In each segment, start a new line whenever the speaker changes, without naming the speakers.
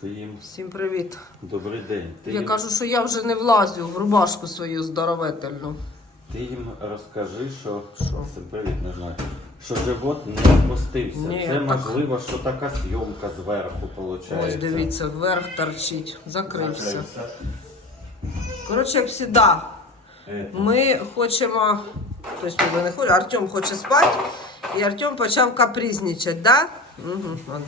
Ти їм
Всім привіт.
добрий день. Ти,
Я
їм,
кажу, що я вже не влазю в рубашку свою здоровительну.
ти їм розкажи, що
Що?
Всім привіт, не знаю. Що живот не опустився.
Ні,
Це
так-
можливо, що така зйомка зверху виходить.
Ось дивіться, вверх торчить, закрився. Коротше, як завжди, ми хочемо, тобто ми не хочемо, Артем хоче спати, і Артем почав капризничати, да? Угу.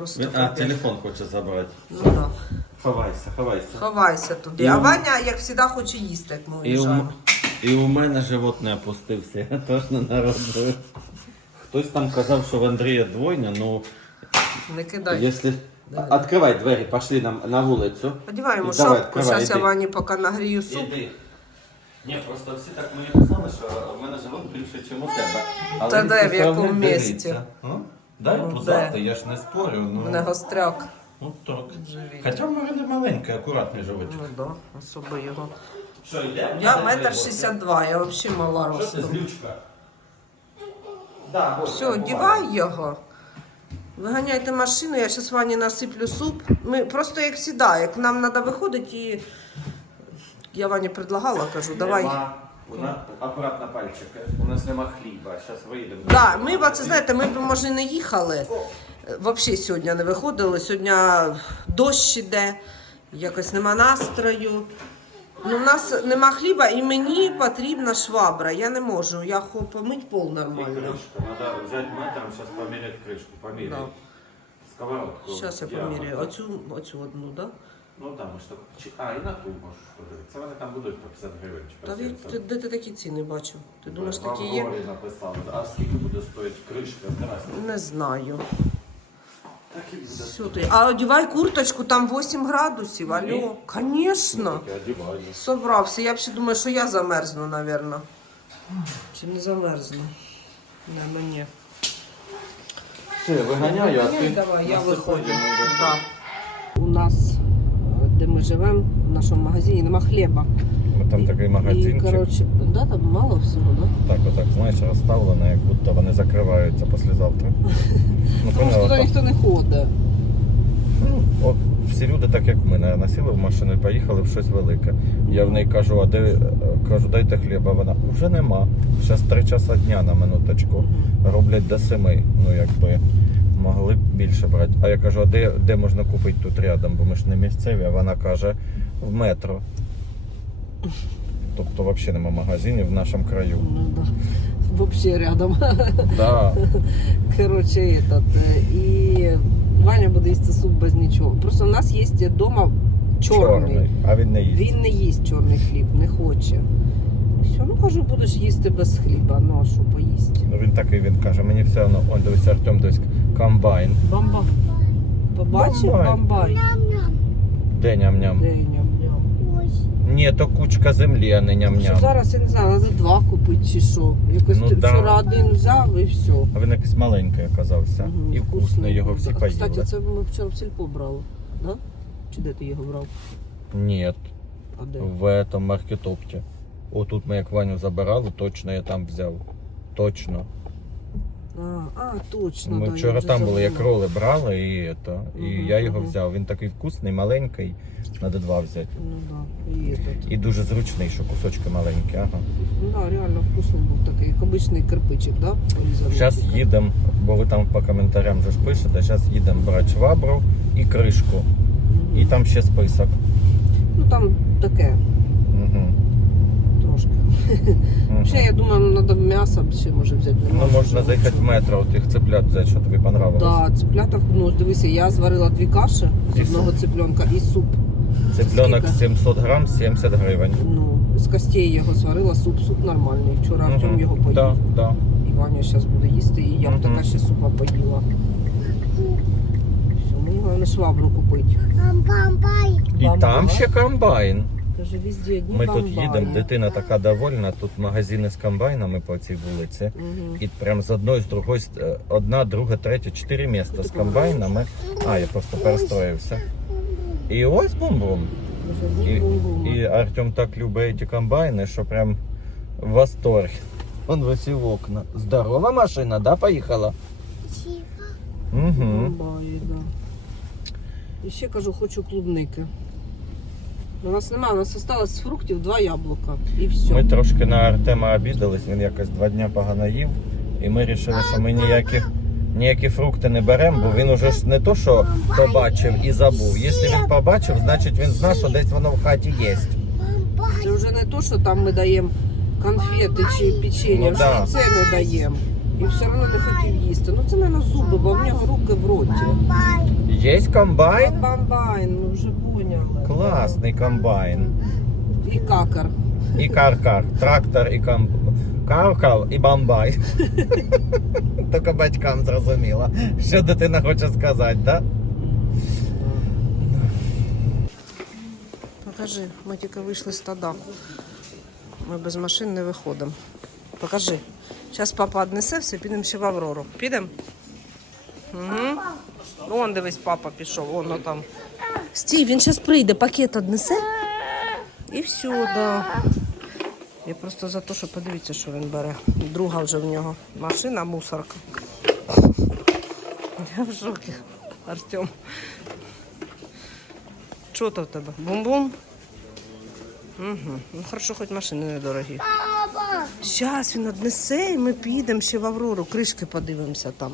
Просто
А,
капець.
телефон хоче забрати.
Ну, да.
Ховайся, ховайся.
Ховайся туди.
І
А
у-
Ваня, як завжди, хоче їсти, як ми
І у,
уїжджаємо.
і у мене живот не опустився, я теж не народжую. Хтось там казав, що в Андрія двойня, ну
Не кидай.
якщо.
Давай.
Відкривай двері, пішли на, на вулицю. Давай,
шапку,
відкривай,
зараз я
іди.
Вані поки нагрію суп.
Іди. Ні, просто всі так мені писали, що в мене живот більше, ніж у тебе. Але
Та де, в якому місці?
дивіться. Ну, Дай
Ну,
позати, я ж не спорю. Ну,
мене гостряк.
ну так. Хоча в мене маленький, акуратний животик.
Ну да, особо його.
Що, йде?
Я метр шістдесят два, я взагалі мала
Що це
ростом.
злючка? Да, ось,
Все,
буває.
одівай його. Виганяйте машину, я зараз Вані насиплю суп. Ми просто як завжди, як нам треба виходити і я Вані предлагала, кажу, давай.
Нема. Нас акуратно пальчики. У нас нема хліба. Зараз вийдемо.
Да, ми б це знаєте, ми б може не їхали. Взагалі сьогодні не виходили. Сьогодні дощ іде, якось нема настрою. Ну, у нас нема хліба і мені потрібна швабра. Я не можу. Я хо помить пол
І
нормально.
кришку. Надо взяти метром, зараз поміряти кришку. Поміряй.
Да.
Сковородку.
Зараз я поміряю. Оцю, оцю одну, так? Да?
Ну там що. Чи... А, і на ту можеш подивитися. Вони там будуть по 50 гривень чи по
Та ви,
70.
ти, де ти такі ціни бачив? Ти думаєш, такі є?
Аврорі написали. А скільки буде стоїти кришка? Здрасте.
Не знаю.
Так і буде.
Ти. А одівай курточку, там 8 градусів. Алло. Звісно.
Я одягаю.
Собрався. Я ще думаю, що я замерзну, напевно. Чи не замерзну? Не, мені.
Все, виганяю, а ти
Давай, я виходжу. Да. У нас, де ми живемо, в нашому магазині нема хліба.
Там такий магазинчик.
І, коротше, да, там мало всього, да?
Так, отак, знаєш, розставлено, як будто вони закриваються післязавтра. Ну,
Тому що туди ніхто не ходить.
ну, от, всі люди, так як ми, наверное, сіли в машину і поїхали в щось велике. Я в неї кажу, а де е, кажу, дайте хліба. Вона вже нема. Зараз три часа дня на минуточку. Роблять до семи. Ну якби могли б більше брати. А я кажу, а де, де можна купити тут рядом, бо ми ж не місцеві, а вона каже, в метро. Тобто взагалі нема магазинів в нашому краю.
Ну, да. Вообще рядом.
Да.
Коротше, этот, і Ваня буде їсти суп без нічого. Просто у нас є вдома чорний.
А він не їсть.
Він не їсть чорний хліб, не хоче. Все, ну кажу, будеш їсти без хліба. Ну а що поїсть?
Ну він такий, він каже, мені все одно, он дивись, Артем дивись, комбайн.
Бамба. Побачив
Бамбай.
бамбай.
Де ням-ням?
Де ням-ням.
Ні, то кучка землі, а не
Що
ням-ням.
зараз я не знаю, треба два купити чи що. Якось
Ну,
ти
да.
вчора один взяв і все.
А він якийсь маленький оказався.
Мгм,
І вкусний, його всі поїли.
Кстати, це ми вчора в сільпо брали. Да? Чи де ти його брав?
Ні,
А де?
в этом маркетопті. Отут ми як Ваню забирали, точно я там взяв. Точно.
А, а точно.
Ми
да,
вчора там були, як роли брали, і, это, і
Мгм,
я його
мгм.
взяв. Він такий вкусний, маленький, треба два взяти.
Ну да, і этот.
І дуже зручний, що кусочки маленькі. Ага.
Ну да, реально вкусний був такий, як обичний кирпичик, да? порізаний.
Зараз їдемо, бо ви там по коментарям вже ж пишете, зараз їдемо брати швабру і кришку.
Мгм.
І там ще список.
Ну там таке. Ще, я думаю, треба м'ясо ще може взяти.
Ну,
нема
можна
вже
заїхати в
нічого.
метро, тих цеплят взяти, що тобі понравилось.
Да, цыплята, ну дивися, я зварила дві каші з
І
одного цыпленка і суп.
Цыпленок
Скільки?
700 грам, 70 гривень.
Ну, з костей його зварила, суп, суп нормальний. Вчора Артем
Мгм.
його поїв.
Да, да.
І Ваня зараз буде їсти, і я б
Мгм.
така ще супа поїла. Все, мені головне швабру купити.
І
Бамбай.
там ще комбайн.
Каже, везде одні
Ми тут їдемо, дитина така довольна, тут магазини з комбайнами по цій вулиці.
Мгм.
І прям з одної, з другої, ст- е, одна, друга, третя, чотири міста з комбайнами. А, я просто перестроївся. І ось бум-бум. І, і Артем так любить ці комбайни, що прям в восторг. Он висів окна. Здорова машина, да, поїхала? Угу.
Бамбаї, да. І ще кажу, хочу клубники. У нас немає, у нас залишилось з фруктів два яблука. І все.
Ми трошки на Артема обідались, він якось два дні погано їв. І ми вирішили, що ми ніякі, ніякі фрукти не беремо, бо він уже ж не то, що побачив і забув. Якщо він побачив, значить він знає, що десь воно в хаті є.
Це вже не то, що там ми даємо конфети чи печення,
Ну,
вже
да.
і це не даємо. І все одно не хотів їсти. Ну це, мабуть, зуби, бо в нього руки в роті.
Є комбайн?
Бамбайн, ми вже.
Класний комбайн.
І какар.
І каркар, трактор і кам... каркар і бамбай. Тільки батькам зрозуміло, що дитина хоче сказати, так?
Покажи, ми тільки вийшли з стада. Ми без машин не виходимо. Покажи. Зараз папа однесе все, підемо ще в Аврору. Підемо? Угу. Вон дивись, папа пішов, воно там. Стій, він зараз прийде, пакет однесе. І все, да. Я просто за те, що подивіться, що він бере. Друга вже в нього. Машина, мусорка. Я в шокі, Артем. Що то в тебе? Бум-бум? Угу. Ну хорошо, хоч машини недорогі. Зараз він однесе і ми підемо ще в Аврору, кришки подивимося там.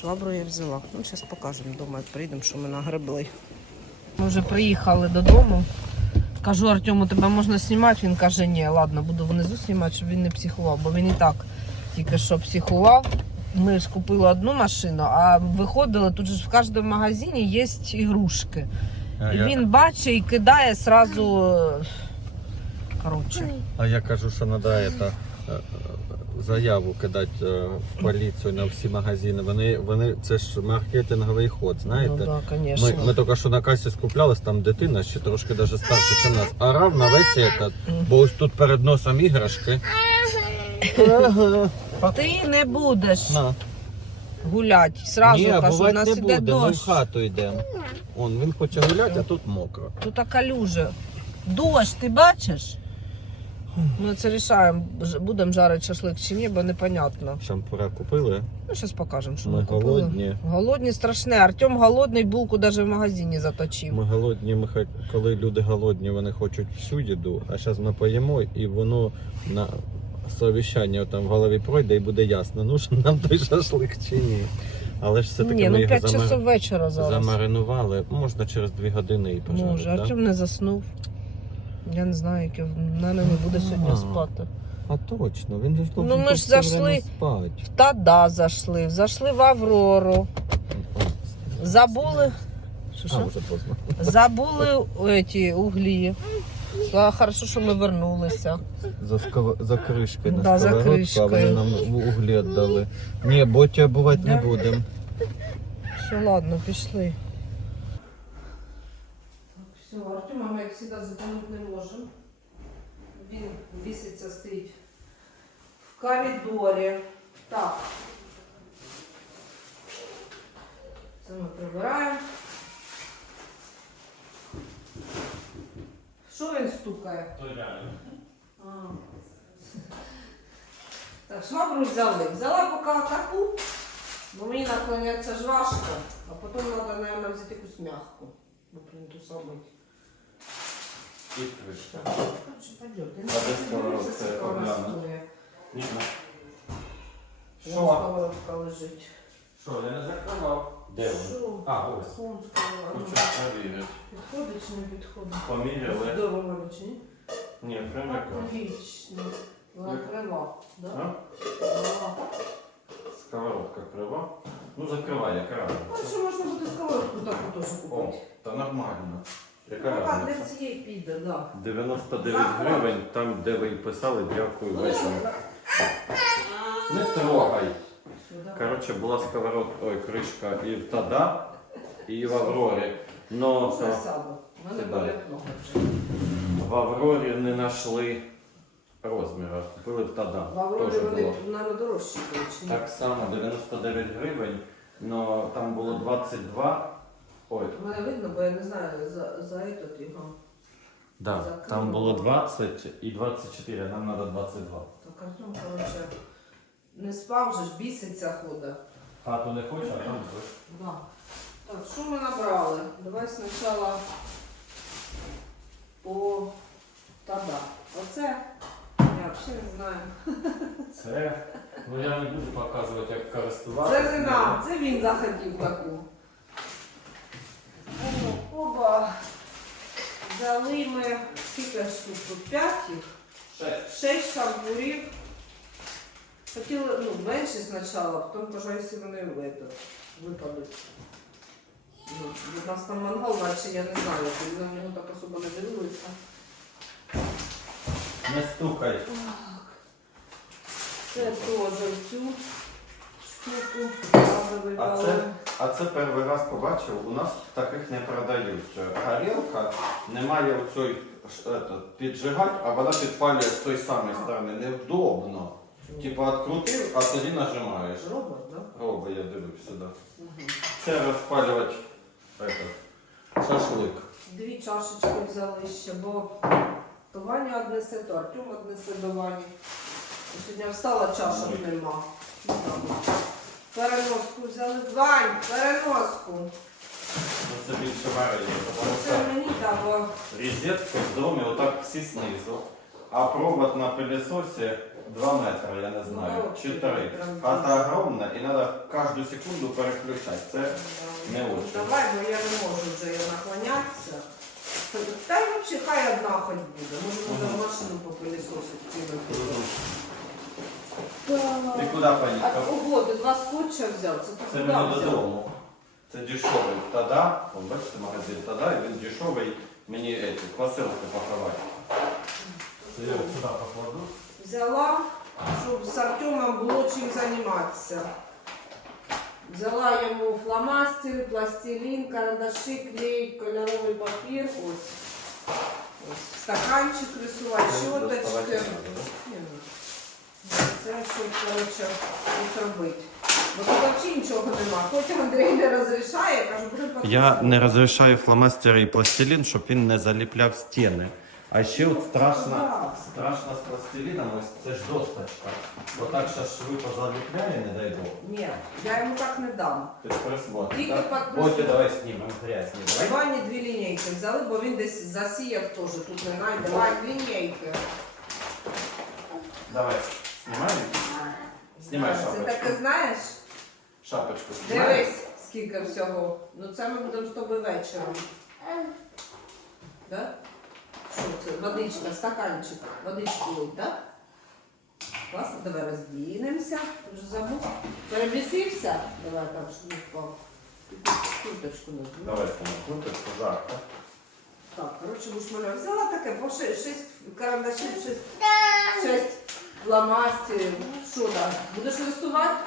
Швабру я взяла. Ну, зараз покажемо вдома, прийдемо, що ми нагребли. Ми вже приїхали додому. Кажу Артему, тебе можна знімати. Він каже, ні, ладно, буду внизу знімати, щоб він не психував, бо він і так тільки що психував. Ми ж купили одну машину, а виходили, тут же ж в кожному магазині є ігрушки. І він бачить і кидає сразу. Коротше.
А я кажу, що треба заяву кидати е, в поліцію на всі магазини. Вони, вони це ж маркетинговий ход, знаєте?
Ну, да,
Ми, ми тільки що на касі скуплялись, там дитина ще трошки даже старше, ніж нас. Орав на весь этот, бо ось тут перед носом іграшки.
Ти не будеш
На.
гуляти. Сразу
Ні,
кажу, у нас
не
іде
буде, ми в
дощ.
хату йдемо. Он, він хоче гуляти, а тут мокро.
Тут така калюжа. Дощ, ти бачиш? Ми це рішаємо, будемо жарити шашлик чи ні, бо непонятно.
Шампура купили.
Ну, зараз покажемо, що
Ми
ми, купили.
голодні.
Голодні страшне. Артем голодний булку навіть в магазині заточив.
Ми голодні, ми хо- коли люди голодні, вони хочуть всю їду, а зараз ми поїмо і воно на совіщання там в голові пройде і буде ясно, ну що нам той шашлик чи ні. Але ж все-таки
Ні,
ми
ну
його
5
замар...
часов вечора зараз.
замаринували. Можна через 2 години і пожарити.
Може,
да?
Артем не заснув. Я не знаю, яке мене не буде сьогодні
А.
спати.
А точно, він же ж
Ну, ми ж зайшли.
спати.
В Тада зайшли, зайшли в Аврору. Забули. Що,
А,
що?
вже поздно.
Забули ці углі. А, хорошо, що ми вернулися.
За, сков... за кришкою на
Да,
сковородку, а вони нам в углі віддали. Ні, ботя бувати не будемо.
Все, ладно, пішли. Все, Артема ми, як завжди, затягнути не можемо. Він віситься, стоїть в коридорі. Так. Це ми прибираємо. Що він стукає? А. Так, швабру взяли. Взяла поки таку, бо мені наклонятися ж важко, а потім треба, мабуть, взяти якусь м'ягку. Бо плінту самить.
І кришка.
Короче, пойдет. Я не
А де сковородка? Я
сковородка
погляну.
стоїть.
Що?
Сковородка лежить.
Що, я не закривав? Де він?
Що?
А, ось.
Сковородка.
Хочу перевірити.
Підходить чи не підходить?
Поміряли.
Здорово, чи ні?
Ні,
Так, логічно. Да?
А? Сковородка крива. Ну, закривай, яка
Ну,
разниця.
що можна буде сковородку таку теж
О,
купити?
та нормально. Яка
Ну, так,
разниця?
для цієї піде, да.
99 гривень, там, де ви писали, дякую вечором. Не трогай.
Сюди.
Коротше, була сковородка, ой, кришка і в Тада, і в Аврорі. Но
Можна я
е,
сяду? У мене
Сідай.
болять ноги вже.
в Аврорі не знайшли розміру. Купили в Тада.
В Аврорі
Теж
вони,
було.
мабуть, дорожчі були, чи ні?
Так само 99 гривень, но там було 22. Ой,
мене видно, бо я не знаю, за, за этот його.
да,
Закрили.
там було 20 і 24, нам треба 22.
Так Артем, коротше, не спав же ж, біситься ходить.
Хату не хочеш, а там будеш.
Да. Так, що ми набрали? давай спочатку по тада. Оце я взагалі не знаю.
Це. Ну я не буду показувати, як користуватися.
Це не нам, це він захотів таку. Взяли ми скільки штук тут? П'ять їх?
Шесть.
Шесть шампурів. Хотіли, ну, менше спочатку, потім кажу, якщо вони это, випадуть. Ну, у нас там мангал, наче я не знаю, я на нього так особо не дивилися.
Не стукай.
Це теж в цю
А це, а це перший раз побачив, у нас таких не продають. Горілка не має оцей ето, піджигати, а вона підпалює з тої самої сторони. Невдобно. Типа відкрутив, а тоді нажимаєш.
Робот, да?
Роби, я дивився, да.
Угу.
Це розпалювати этот, шашлик.
Дві чашечки взяли ще, бо то Ваня однесе, то Артем однесе до Вані. Сьогодні встала, чашок нема. Переноску взяли. Вань, переноску.
Ну, Це більше варення,
Це мені дало.
розетка в домі отак всі знизу. А провод на пилісосі 2 метри, я не знаю,
Ну,
чи 3.
прям
Хата огромна і треба кожну секунду переключати. Це Не
Ну,
очень.
Давай, бо я не можу вже я наклонятися. Та й взагалі хай одна хоч буде. Може буде машину по пилісосу кинути.
Ти
Так.
куди
А
поїхав?
ого, ти два скотча взяв. Це ти
Це
куди
мені
взяв?
додому. Це дешевий тада. Вон, бачите, магазин тада, і він дешевий. Мені эти, посилки поховати. Це я сюди покладу.
Взяла, щоб з Артемом було чим займатися. Взяла йому фломастери, пластилін, карандаші, клей, кольоровий папір. Ось. Ось. Стаканчик рисувати,
Доставати
щоточки.
не надо, да?
Ні, ні. Це щоб, коротше, щось робити. Бо тут взагалі нічого нема. Хоч Андрій не розрішає, кажу, будемо
Я не розрішаю фломастери і пластилін, щоб він не заліпляв стіни. А ще от страшно, страшно з пластиліном, ось це ж досточка. Бо так що шви позаліпляє, не дай Бог.
Ні, я йому так не дам.
Ти присмотри,
Тільки
так?
під
Боті, давай знімемо грязь, не давай.
Вані дві лінійки взяли, бо він десь засіяв теж, тут не знайде. Вань, лінійки.
Давай, знімаємо? Знімай
Це
шапочку.
таке знаєш?
Шапочку знімай.
Дивись, скільки всього. Ну це ми будемо з тобою вечором. Да? Що це? Водичка, стаканчик. Водичку лить, так? Класно, давай роздінемося. Ти вже забув. Перебісився? Давай так, щоб не впав. Курточку не
Давай, там, крутиться, жарко.
Так, коротше, бушмаля взяла таке, по ши- шість карандашів, шість, шість фломастерів. Що там? Будеш рисувати?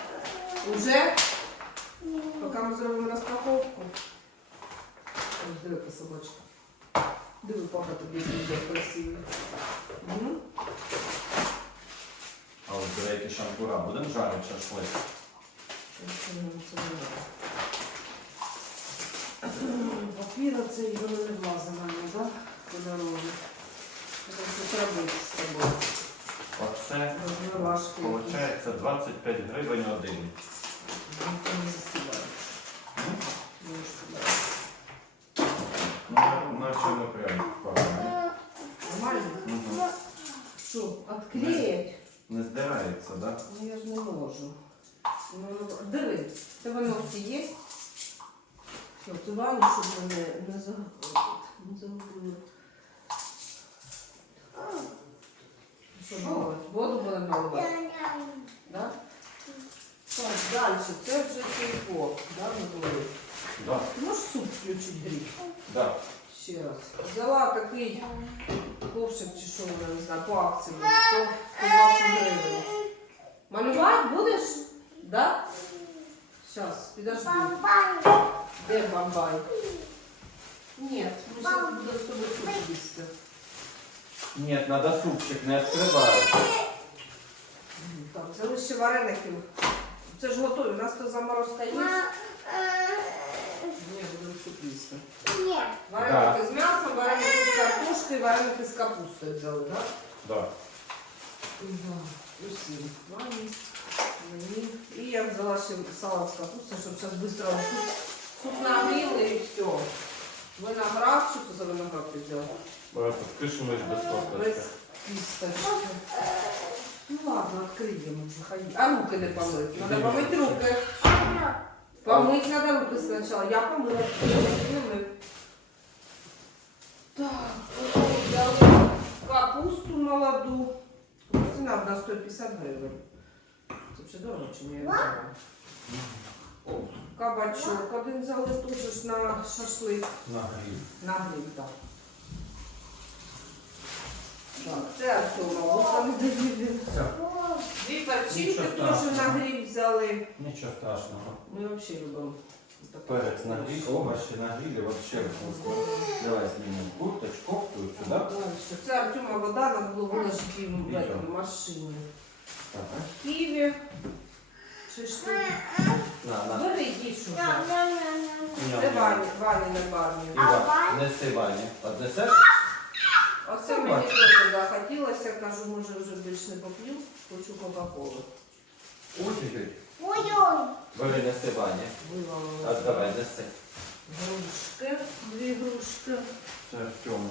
Уже? Поки ми зробимо розпаковку. Ось диви собачка. Диви, папа тобі буде красивий. Мгм.
А от деякі шампура будемо жарити шашлик.
Ось це треба. Оцей воно не мене, так? Кольоровий. Треба щось робити з собою.
Оце виходить 25 гривень один. Ну, наче ми прям погано.
Нормально?
Мгм.
Що, відклеїть?
Не здирається, так? Да?
Ну я ж не можу. Ну, ну, диви, в тебе ногті є? Все, ти щоб мене не загубили. Що? Воду будемо наливати? Да? Так, далі. Це вже сільпо. Да, Анатолій?
Да.
Ти можеш суп включити дріб?
Да.
Ще раз. Взяла такий ковшик чи що вона, не знаю, по акції. 100, 120 гривень. Малювати будеш? Да? Зараз, підожди. Де бамбай? Ні, ми зараз будемо з тобою суп їсти.
Ні, треба супчик не відкривати.
Так, взяли ще вареників. Це ж готові, у нас то заморозка є. Ні, будемо суп їсти. Вареники з м'ясом, вареники з картошкою, вареники з капустою взяли, так? Да?
Да.
Да, усім. Мамі, мені. І я взяла ще салат з капусти, щоб зараз швидко суп, суп нагріли і все. Взяв.
Вкишимось без
Без
косточки.
кісточки. Ну ладно, відкриємо вже, хай. А руки не помить. Надо помити руки. Помыть надо руки сначала. Я. Не мив. Так, ось взяли капусту молоду. Ціна одна 150 гривень. Це ще дорого чи? Я не знаю. О, Кабачок один взяли теж на шашлик.
На гриль.
На гриль, так. Так, це Артема.
Все,
Дві перчинки
Нічого
теж
страшного.
на гриль взяли.
нічого страшного.
Ми взагалі любимо.
Перець на гриль, овощи на грилі, вообще вкусно. Давай знімемо курточку, кофту сюди.
Дальше. Це Артема вода, надо було виложити їм в
Ідем.
эту машину.
Так,
Києві. Що?
На, на.
Бери.
Ням,
Це
ням.
Вані, Вані на барні.
Іва, неси Вані. Однесеш?
Оце мені теж да, хотілося, кажу, може вже більш не поп'ю, хочу Кока-Колу.
Ой-ой-ой. Бери, неси Вані. А
Вивалила.
давай, неси.
Грушки, дві грушки.
Це Артему.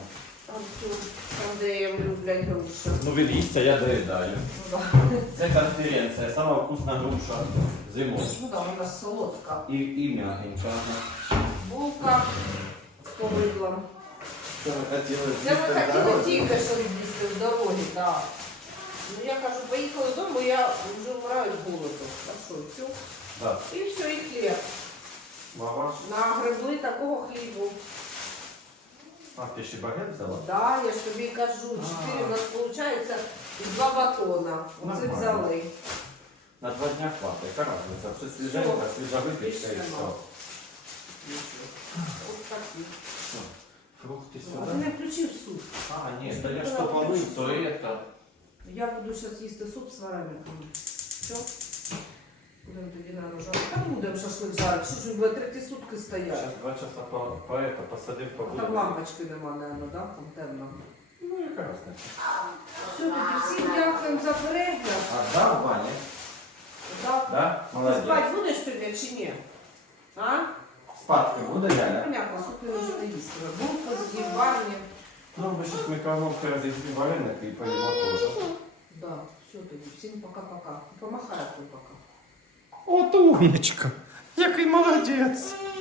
Артур з Андрієм люблять груші.
Ну, а я доїдаю.
Ну да.
Це конференція, сама вкусна груша зимою.
Ну да, вона солодка.
І, і м'ягенька.
Булка з повидлом.
Це ми хотіли
Це ми
з'їсти
хотіли
дорогу.
тільки що їсти в дорогі, так. Ну я кажу, поїхали додому, я вже вмираю з голоду. А що, все?
Да.
І все, і хліб.
Лаваш.
Нагребли такого хлібу.
А, ти ще багет взяла?
Да, я ж тобі кажу, чотири у нас виходить і два батона. Оце
Нормально.
взяли.
На два дня хватить. Яка разниця? Все свіженько, свіжа випічка і
Більше
все.
нема. Ось такі.
Фрукти
А ти
сюди.
не включив суп.
А, ні, та я ж то полив, то это.
Я буду зараз їсти суп з варениками. Все? Будемо тоді будемо шашлик жарити. Що ж він буде треті сутки стояти?
Зараз два часа по, по это, посадив
Там лампочки нема, наверное, да? Там темно.
Ну, яка разниця.
Все, тоді всім дякуємо за перегляд.
А, да, Ваня?
Да?
Да?
Ти
Молодець.
спать будеш сьогодні чи ні? А?
Спадки буде, Яля?
Понятно, суп ти вже не їсти. Булка з їбарні.
Ну, ми щось микроволновки розігрів вареники і поїмо теж.
Да, все тоді. Всім пока-пока. Помахай, пока.
От умничка. Який молодець.